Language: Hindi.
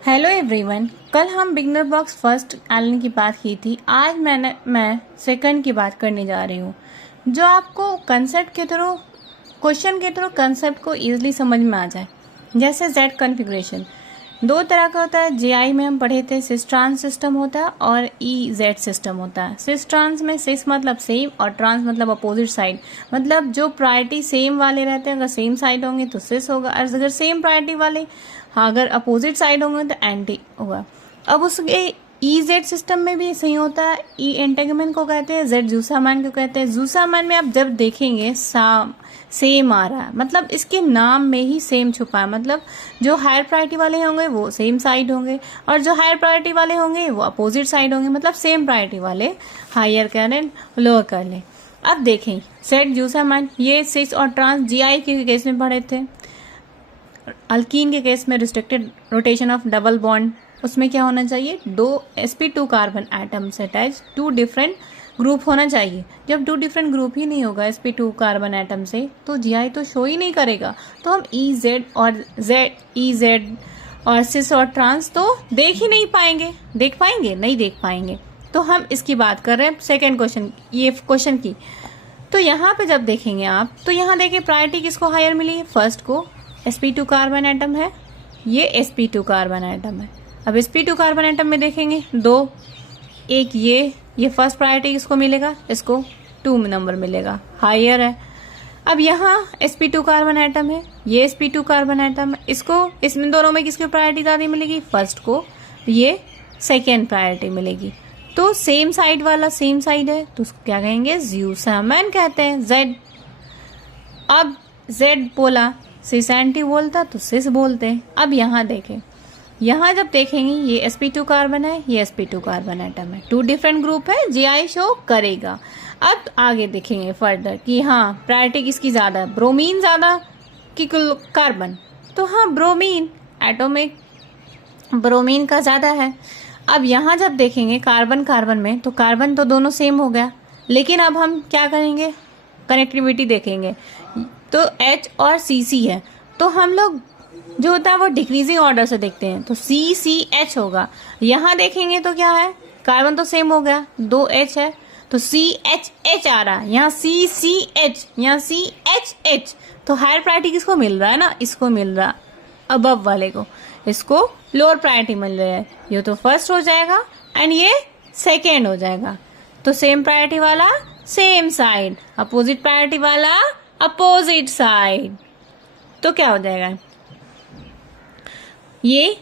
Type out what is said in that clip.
Hello everyone. कल हम बिगनर बॉक्स फर्स्ट एलन की बात की थी। आज मैं सेकंड की बात करने जा रही हूँ, जो आपको कंसेप्ट के थ्रू, क्वेश्चन के थ्रू कंसेप्ट को इजीली समझ में आ जाए। जैसे जेड कॉन्फ़िगरेशन दो तरह का होता है। जीआई में हम पढ़े थे, सिस ट्रांस सिस्टम होता है और ई जेड सिस्टम होता है। सिस ट्रांस में सिस मतलब सेम और ट्रांस मतलब अपोजिट साइड, मतलब जो प्रायोरिटी सेम वाले रहते हैं, अगर सेम साइड होंगे तो सिस होगा, और अगर सेम प्रायोरिटी वाले अगर अपोजिट साइड होंगे तो एंटी होगा। अब उसके ई जेड सिस्टम में भी सही होता है। ई एंटेगमेंट को कहते हैं, जेड जूसामैन को कहते हैं। जूसामैन में आप जब देखेंगे सेम आ रहा है, मतलब इसके नाम में ही सेम छुपा है, मतलब जो हायर प्रायोरिटी वाले होंगे वो सेम साइड होंगे और जो हायर प्रायोरिटी वाले होंगे वो अपोजिट साइड होंगे, मतलब सेम प्रायोरिटी वाले हायर कर लें लोअर कर लें। अब देखें जेड जूसामैन, ये सिस और ट्रांस जीआई के केस में पढ़े थे। अल्कीन के केस में restricted rotation of double bond, उसमें क्या होना चाहिए, दो sp2 कार्बन एटम से अटैच टू डिफरेंट ग्रुप होना चाहिए। जब टू डिफरेंट ग्रुप ही नहीं होगा sp2 कार्बन एटम से तो जीआई तो शो ही नहीं करेगा। तो हम ई जेड और सिस और ट्रांस तो देख ही नहीं पाएंगे। देख पाएंगे? नहीं देख पाएंगे। तो हम इसकी बात कर रहे हैं सेकेंड क्वेश्चन, ये क्वेश्चन की। तो यहाँ पे जब देखेंगे आप, तो यहाँ देखिए प्रायोरिटी किसको हायर मिली है, फर्स्ट को। sp2 कार्बन एटम है, ये sp2 कार्बन एटम है। अब sp2 कार्बन एटम में देखेंगे दो, एक ये फर्स्ट प्रायोरिटी किसको मिलेगा, इसको 2 नंबर मिलेगा, हायर है। अब यहाँ sp2 कार्बन एटम है, ये sp2 कार्बन एटम है, इसको इसमें दोनों में किसकी प्रायोरिटी ज़्यादा मिलेगी, फर्स्ट को, ये सेकेंड प्रायोरिटी मिलेगी। तो सेम साइड वाला सेम साइड है तो उसको क्या कहेंगे, ज्यूसामैन कहते हैं। जेड, अब जेड बोला, सिस एंटी बोलता तो सिस बोलते हैं। अब यहाँ देखें, यहाँ जब देखेंगे ये sp2 कार्बन है, ये sp2 कार्बन एटम है, टू डिफरेंट ग्रुप है, जीआई शो करेगा। अब आगे देखेंगे फर्दर कि हाँ प्रायोरिटी किसकी ज्यादा है, ब्रोमीन ज्यादा कि कार्बन, तो हाँ ब्रोमीन, एटोमिक ब्रोमीन का ज्यादा है। अब यहाँ जब देखेंगे कार्बन कार्बन में, तो कार्बन तो दोनों सेम हो गया, लेकिन अब हम क्या करेंगे, कनेक्टिविटी देखेंगे। तो H और CC है, तो हम लोग जो होता है वो डिक्रीजिंग ऑर्डर से देखते हैं, तो CCH होगा। यहाँ देखेंगे तो क्या है, कार्बन तो सेम हो गया, 2H है तो CHH आ रहा है, यहाँ CCH, यहाँ CHH। तो हायर प्रायोरिटी किसको मिल रहा है ना, इसको मिल रहा, अबव वाले को, इसको लोअर प्रायोरिटी मिल रहा है। ये तो फर्स्ट हो जाएगा एंड ये सेकेंड हो जाएगा। तो सेम प्रायोरिटी वाला सेम साइड, अपोजिट प्रायोरिटी वाला अपोजिट साइड। तो क्या हो जाएगा, ये